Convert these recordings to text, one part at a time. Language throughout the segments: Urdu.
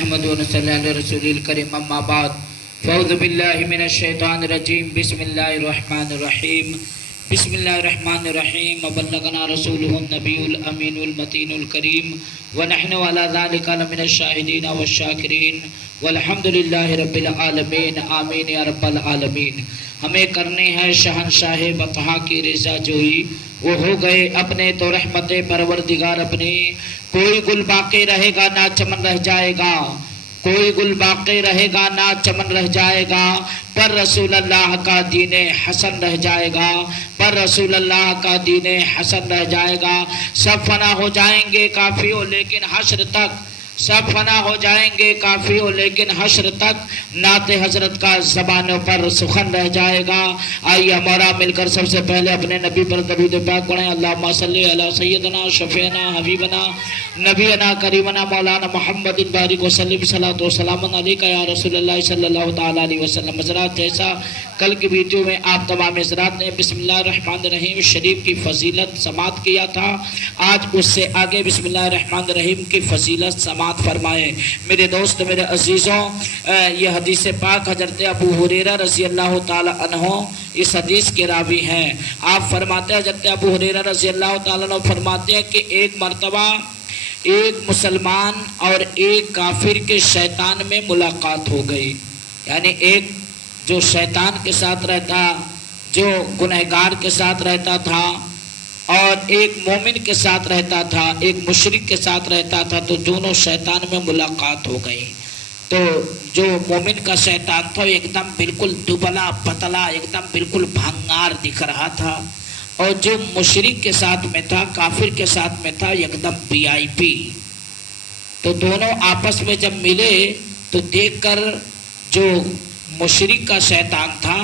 محمد صلی اللہ رسول الکریم اما بعد فاعوذ باللہ من الشیطان الرجیم بسم اللہ الرحمن الرحیم بسم اللہ الرحمن الرحیم وبلغنا رسوله النبی الامین المتین الکریم ونحن علی ذلک لمن الشاہدین والشاکرین والحمد للہ رب العالمین آمین یا رب العالمین۔ ہمیں کرنے ہے شہنشاہ بطحا کی رضا جوئی، وہ ہو گئے اپنے تو رحمت پروردگار اپنی۔ کوئی گل باقی رہے گا نہ چمن رہ جائے گا، کوئی گل باقی رہے گا نہ چمن رہ جائے گا، پر رسول اللہ کا دین حسن رہ جائے گا، پر رسول اللہ کا دین حسن رہ جائے گا۔ سب فنا ہو جائیں گے کافی ہو لیکن حشر تک، سب فنا ہو جائیں گے کافی ہو لیکن حشر تک نعت حضرت کا زبانوں پر سخن رہ جائے گا۔ آئیے ہمارا مل کر سب سے پہلے اپنے نبی پر درود پاک پڑھیں۔ اللہم صلی علی سیدنا شفیعنا حبیبنا نبینا کریمنا مولانا محمد بارک وسلم صلاۃ و سلام علیکہ یا رسول اللہ صلی اللہ تعالیٰ علیہ وسلم۔ حضرات، جیسا کل کی ویڈیو میں آپ تمام حضرات نے بسم اللہ الرحمن الرحیم شریف کی فضیلت سماعت کیا تھا، آج اس سے آگے بسم اللہ الرحمن الرحیم کی فضیلت سماعت فرمائے۔ میرے دوست، میرے عزیزوں، یہ حدیث پاک حضرت ابو ہریرہ رضی اللہ تعالی عنہ اس حدیث کے راوی ہیں۔ آپ فرماتے ہیں، حضرت ابو ہریرہ رضی اللہ تعالی عنہ فرماتے ہیں کہ ایک مرتبہ ایک مسلمان اور ایک کافر کے شیطان میں ملاقات ہو گئی، یعنی ایک جو شیطان کے ساتھ رہتا، جو گنہگار کے ساتھ رہتا تھا، اور ایک مومن کے ساتھ رہتا تھا، ایک مشرک کے ساتھ رہتا تھا، تو دونوں شیطان میں ملاقات ہو گئی۔ تو جو مومن کا شیطان تھا وہ ایک دم بالکل دبلا پتلا، ایک دم بالکل بھنگار دکھ رہا تھا، اور جو مشرک کے ساتھ میں تھا، کافر کے ساتھ میں تھا، ایک دم VIP۔ تو دونوں آپس میں جب ملے تو دیکھ کر جو مشرک کا شیطان تھا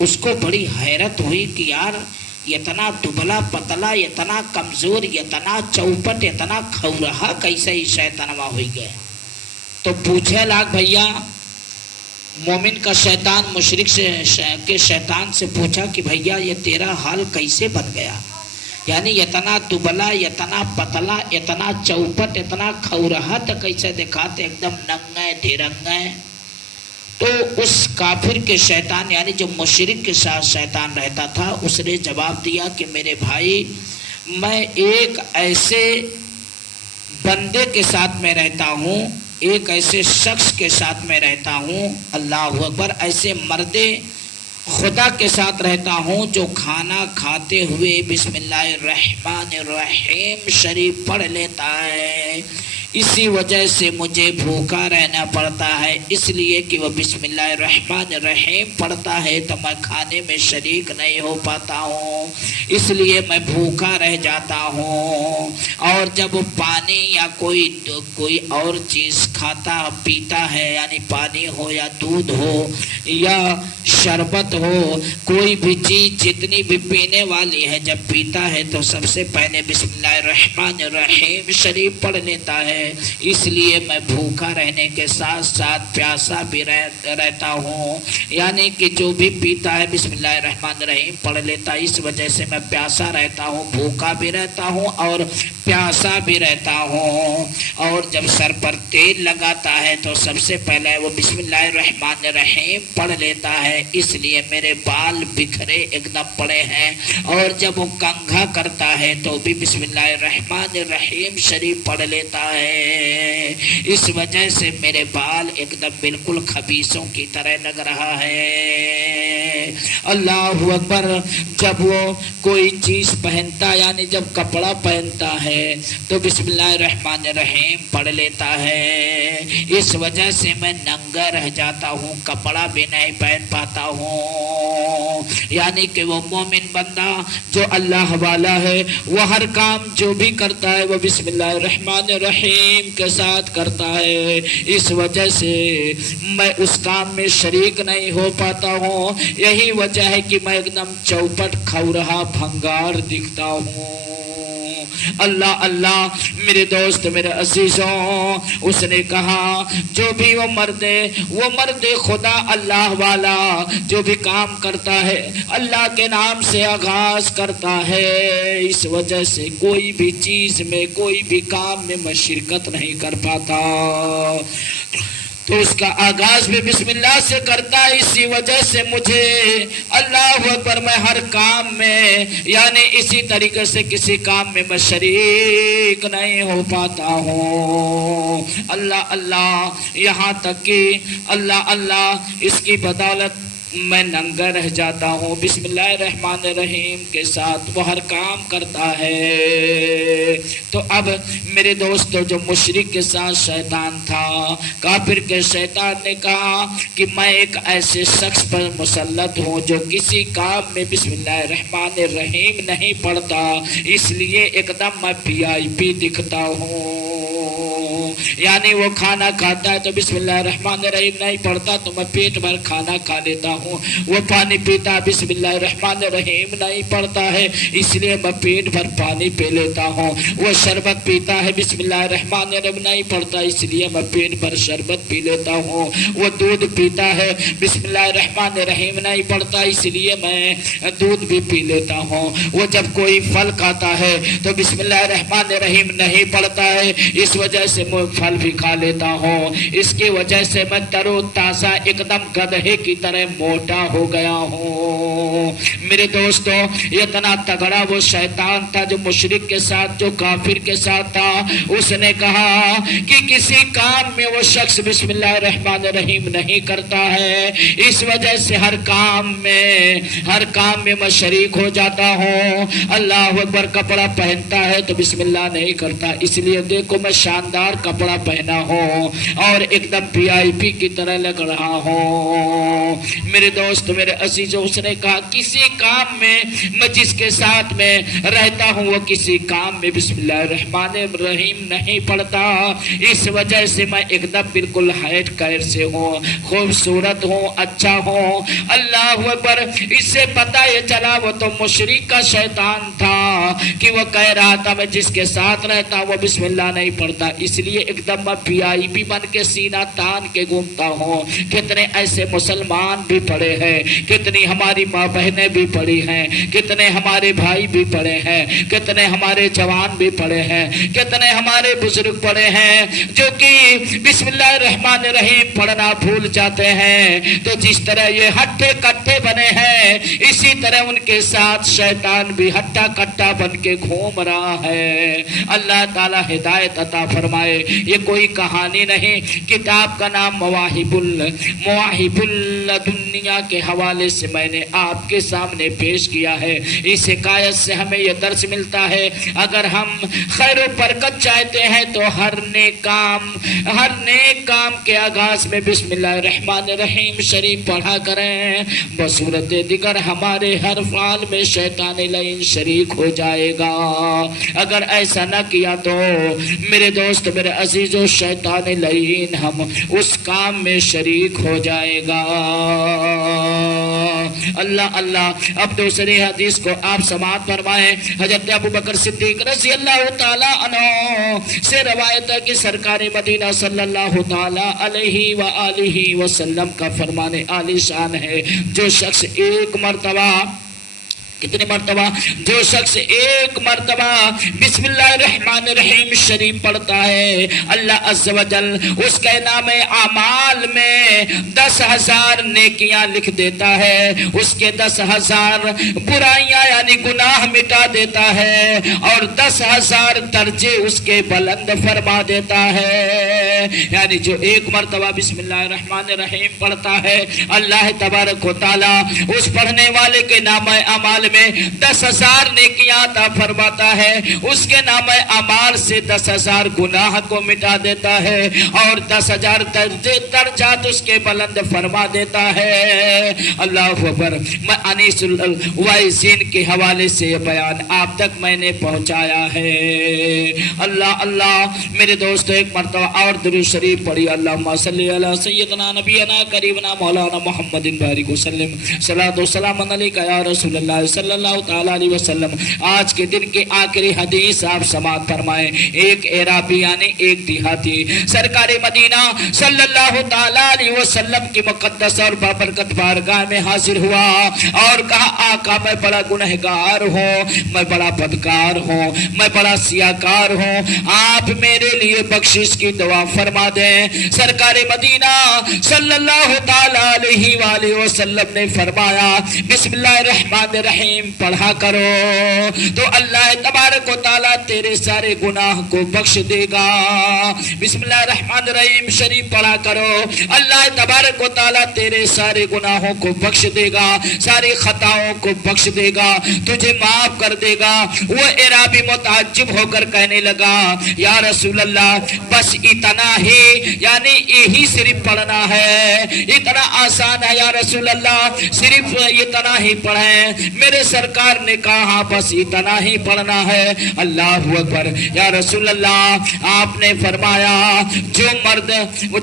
اس کو بڑی حیرت ہوئی کہ یار اتنا دبلا پتلا، اتنا کمزور، اتنا چوپٹ، اتنا کھورہا کیسے ہی شیطانوا ہوئی گئے۔ تو پوچھے لاگ بھیا، مومن کا شیطان مشرک کے شیطان سے پوچھا کہ بھیا یہ تیرا حال کیسے بن گیا، یعنی اتنا دبلا، اتنا پتلا، اتنا چوپٹ، اتنا کھورہا تو کیسے دکھاتے، ایک دم ننگے دھرنگے۔ تو اس کافر کے شیطان یعنی جو مشرک کے ساتھ شیطان رہتا تھا اس نے جواب دیا کہ میرے بھائی، میں ایک ایسے بندے کے ساتھ میں رہتا ہوں، ایک ایسے شخص کے ساتھ میں رہتا ہوں، اللہ اکبر، ایسے مرد خدا کے ساتھ رہتا ہوں جو کھانا کھاتے ہوئے بسم اللہ الرحمن الرحیم شریف پڑھ لیتا ہے۔ اسی وجہ سے مجھے بھوکا رہنا پڑتا ہے، اس لیے کہ وہ بسم اللہ الرحمن الرحیم پڑھتا ہے تو میں کھانے میں شریک نہیں ہو پاتا ہوں، اس لیے میں بھوکا رہ جاتا ہوں۔ اور جب پانی یا کوئی اور چیز کھاتا پیتا ہے، یعنی پانی ہو یا دودھ ہو یا شربت ہو، کوئی بھی چیز جتنی بھی پینے والی ہے، جب پیتا ہے تو سب سے پہلے بسم اللہ الرحمن الرحیم شریف پڑھ لیتا ہے۔ اس لیے میں بھوکا رہنے کے ساتھ ساتھ پیاسا بھی رہتا ہوں، یعنی کہ جو بھی پیتا ہے بسم اللہ الرحمن الرحیم پڑھ لیتا ہے، اس وجہ سے میں پیاسا رہتا ہوں، بھوکا بھی رہتا ہوں اور پیاسا بھی رہتا ہوں۔ اور جب سر پر تیل لگاتا ہے تو سب سے پہلے وہ بسم اللہ الرحمن الرحیم پڑھ لیتا ہے، اس لیے میرے بال بکھرے ایک دم پڑے ہیں۔ اور جب وہ کنگھا کرتا ہے تو بھی بسم اللہ الرحمن الرحیم شریف پڑھ لیتا ہے، اس وجہ سے میرے بال ایک دم بالکل خبیثوں کی طرح لگ رہا ہے۔ اللہ اکبر، جب وہ کوئی چیز پہنتا یعنی جب کپڑا پہنتا ہے تو بسم اللہ الرحمن الرحیم پڑھ لیتا ہے، اس وجہ سے میں ننگا رہ جاتا ہوں، کپڑا بھی نہیں پہن پاتا ہوں۔ یعنی کہ وہ مومن بندہ جو اللہ والا ہے وہ ہر کام جو بھی کرتا ہے وہ بسم اللہ الرحمن الرحیم کے ساتھ کرتا ہے، اس وجہ سے میں اس کام میں شریک نہیں ہو پاتا ہوں۔ یہی وجہ ہے کہ میں ایک دم چوپٹ کھورہا بھنگار دکھتا ہوں۔ اللہ اللہ میرے دوست میرے عزیزوں، اس نے کہا جو بھی وہ مرد خدا اللہ والا جو بھی کام کرتا ہے اللہ کے نام سے آغاز کرتا ہے، اس وجہ سے کوئی بھی چیز میں کوئی بھی کام میں میں شرکت نہیں کر پاتا، تو اس کا آغاز بھی بسم اللہ سے کرتا ہے، اسی وجہ سے مجھے اللہ اکبر میں ہر کام میں یعنی اسی طریقے سے کسی کام میں میں شریک نہیں ہو پاتا ہوں۔ اللہ اللہ، یہاں تک کہ اللہ اللہ اس کی بدولت میں ننگا رہ جاتا ہوں، بسم اللہ الرحمن الرحیم کے ساتھ وہ ہر کام کرتا ہے۔ تو اب میرے دوستو، جو مشرک کے ساتھ شیطان تھا، کافر کے شیطان نے کہا کہ میں ایک ایسے شخص پر مسلط ہوں جو کسی کام میں بسم اللہ الرحمن الرحیم نہیں پڑھتا، اس لیے ایک دم میں VIP دکھتا ہوں، یعنی وہ کھانا کھاتا ہے تو بسم اللہ الرحمن الرحیم نہیں پڑھتا تو میں پیٹ بھر کھانا کھا لیتا ہوں، وہ پانی پیتا بسم اللہ الرحمن الرحیم نہیں پڑھتا ہے اس لیے میں پیٹ بھر پانی پی لیتا ہوں، وہ شربت پیتا ہے بسم اللہ الرحمن الرحیم نہیں پڑھتا اس لیے میں پیٹ بھر شربت پی لیتا ہوں، وہ دودھ پیتا ہے بسم اللہ الرحمن الرحیم نہیں پڑھتا اس لیے میں دودھ بھی پی لیتا ہوں، وہ جب کوئی پھل کھاتا ہے تو بسم اللہ الرحمن الرحیم نہیں پڑھتا ہے اس وجہ سے میں پھل بھی کھا لیتا ہوں، اس کی وجہ سے میں تر و تازہ ایک دم گدھے کی طرح موٹا ہو گیا ہوں۔ میرے دوستو، اتنا تگڑا وہ شیطان تھا جو مشرک کے ساتھ جو کافر کے ساتھ تھا، اس نے کہا کہ کسی کام میں وہ شخص بسم اللہ الرحمن الرحیم نہیں کرتا ہے، اس وجہ سے ہر کام میں میں شریک ہو جاتا ہوں، اللہ اکبر، کپڑا پہنتا ہے تو بسم اللہ نہیں کرتا، اس لیے دیکھو میں شاندار کپڑا پہنا ہوں اور ایک دم VIP کی طرح لگ رہا ہوں۔ میرے دوست میرے عزیزوں، اس نے کہا کسی کام میں میں جس کے ساتھ میں رہتا ہوں وہ کسی کام میں بسم اللہ الرحمن الرحیم نہیں پڑھتا، اس وجہ سے میں ایک دم بالکل ہائٹ کیر سے ہوں، خوبصورت ہوں، اچھا ہوں، اللہ اکبر۔ اس سے پتہ یہ چلا وہ تو مشرک کا شیطان تھا کہ وہ کہہ رہا تھا میں جس کے ساتھ رہتا وہ بسم اللہ نہیں پڑھتا، اس لیے ایک دم میں VIP بن کے سینہ تان کے گھومتا ہوں۔ کتنے ایسے مسلمان بھی پڑے ہیں، کتنی ہماری ماں بہنیں بھی پڑی ہیں، کتنے ہمارے بھائی بھی پڑے ہیں، کتنے ہمارے جوان بھی پڑے ہیں، کتنے ہمارے بزرگ پڑے ہیں جو کہ بسم اللہ الرحمن الرحیم پڑھنا بھول جاتے ہیں۔ تو جس طرح یہ ہٹے کٹے بنے ہیں اسی طرح ان کے ساتھ شیطان بھی ہٹا کٹا بن کے گھوم رہا ہے۔ اللہ تعالی ہدایت عطا فرمائے۔ یہ کوئی کہانی نہیں، کتاب کا نام مواہب الدنیا کے حوالے سے میں نے آپ کے سامنے پیش کیا ہے۔ اس حکایت سے ہمیں یہ درس ملتا ہے اگر ہم خیر و برکت چاہتے ہیں تو ہر نیک کام کے آغاز میں بسم اللہ الرحمن الرحیم شریف پڑھا کریں، بصورت دیگر ہمارے ہر فعل میں شیطان لعین شریک ہو جائے گا۔ اگر ایسا نہ کیا تو میرے دوست میرے عزیزو شیطان لعین ہم اس کام میں شریک ہو جائے گا۔ اللہ اللہ۔ اب دوسری حدیث کو آپ سماعت فرمائیں۔ حضرت ابوبکر صدیق رضی اللہ تعالی عنہ سے روایت ہے کہ سرکار مدینہ صلی اللہ تعالی علیہ وآلہ وسلم کا فرمان عالی شان ہے، جو شخص ایک مرتبہ جو شخص ایک مرتبہ بسم اللہ الرحمن الرحیم شریف پڑھتا ہے، اللہ عز و جل اس کے نام اعمال میں 10,000 نیکیاں لکھ دیتا ہے، اس کے 10,000 برائیاں یعنی گناہ مٹا دیتا ہے اور 10,000 درجے اس کے بلند فرما دیتا ہے۔ یعنی جو ایک مرتبہ بسم اللہ الرحمن الرحیم پڑھتا ہے، اللہ تبارک و تعالی اس پڑھنے والے کے نام اعمال میں 10,000 نیکیاں عطا فرماتا ہے، اس کے نام اعمال سے 10,000 گناہ کو مٹا دیتا ہے اور 10,000 درجات اس کے بلند فرما دیتا ہے۔ اللہ اکبر۔ میں انیس الوائزین کے حوالے سے یہ بیان آپ تک میں نے پہنچایا ہے۔ اللہ اللہ۔ میرے دوستو ایک مرتبہ اور درود شریف پڑھی، اللہم صلی علی سیدنا نبینا کریمنا مولانا محمد بارک وسلم، صلاۃ و سلام علیکہ یا رسول اللہ صلی اللہ تعالیٰ علیہ وسلم آج کے دن کی آخری حدیث آپ سماعت فرمائیں۔ ایک اعرابی یعنی ایک دیہاتی سرکار مدینہ صلی اللہ تعالیٰ علیہ وسلم کی مقدس اور بابرکت بارگاہ میں حاضر ہوا اور کہا آقا میں بڑا گنہگار ہوں، میں بڑا بدکار ہوں، میں بڑا سیاکار ہوں، آپ میرے لیے بخشش کی دعا فرما دیں۔ سرکار مدینہ صلی اللہ تعالیٰ علیہ وآلہ وسلم نے فرمایا بسم اللہ الرحمن الرحیم پڑھا کرو تو اللہ تبارک و تعالیٰ تیرے سارے گناہ کو بخش دے گا۔ بسم اللہ الرحمن الرحیم شریف پڑھا کرو، اللہ تبارک و تعالیٰ تیرے سارے گناہوں کو بخش دے گا، ساری خطاؤں کو بخش دے گا، تجھے معاف کر دے گا۔ وہ اعرابی متعجب ہو کر کہنے لگا یا رسول اللہ بس اتنا ہی، یعنی یہی صرف پڑھنا ہے، اتنا آسان ہے یا رسول اللہ، صرف اتنا ہی پڑھیں۔ میرے سرکار نے کہا بس اتنا ہی پڑھنا ہے۔ اللہ اکبر، یا رسول اللہ آپ نے فرمایا جو مرد،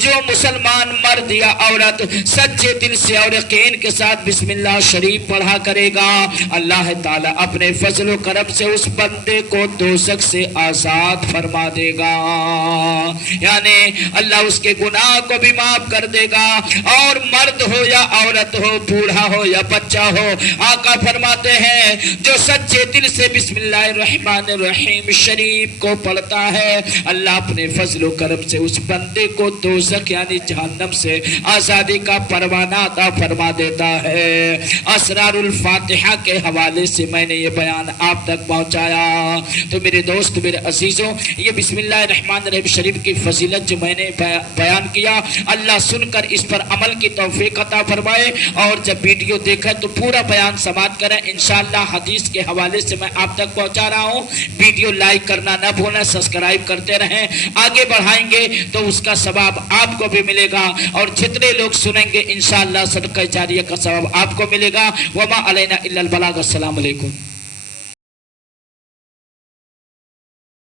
جو مسلمان مرد یا عورت سچے دل سے اور یقین کے ساتھ بسم اللہ شریف پڑھا کرے گا، اللہ تعالیٰ اپنے فضل و کرم سے اس بندے کو دوزخ سے آزاد فرما دے گا، یعنی اللہ اس کے گناہ کو بھی معاف کر دے گا۔ اور مرد ہو یا عورت ہو، بوڑھا ہو یا بچہ ہو، آقا فرماتے ہیں جو سچے دل سے بسم اللہ الرحمن الرحیم شریف کو پڑھتا ہے، اللہ اپنے فضل و کرم سے اس بندے کو دوزخ یعنی جہنم سے آزادی کا پروانہ عطا فرما دیتا ہے۔ اسرار الفاتحہ کے حوالے سے میں نے یہ بیان آپ تک پہنچایا۔ تو میرے دوست، میرے عزیزوں، یہ بسم اللہ الرحمن الرحیم شریف کی فضیلت جو میں نے بیان کیا، اللہ سن کر اس پر عمل کی توفیق عطا فرمائے، اور جب ویڈیو دیکھیں تو پورا بیان سماعت کریں۔ انشاءاللہ حدیث کے حوالے سے میں آپ تک پہنچا رہا ہوں۔ ویڈیو لائک کرنا نہ بھولیں، سبسکرائب کرتے رہیں، آگے بڑھائیں گے تو اس کا ثواب آپ کو بھی ملے گا، اور جتنے لوگ سنیں گے انشاءاللہ صدقہ جاریہ کا ثواب آپ کو ملے گا۔ وما علینا الا البلاغ۔ السلام علیکم۔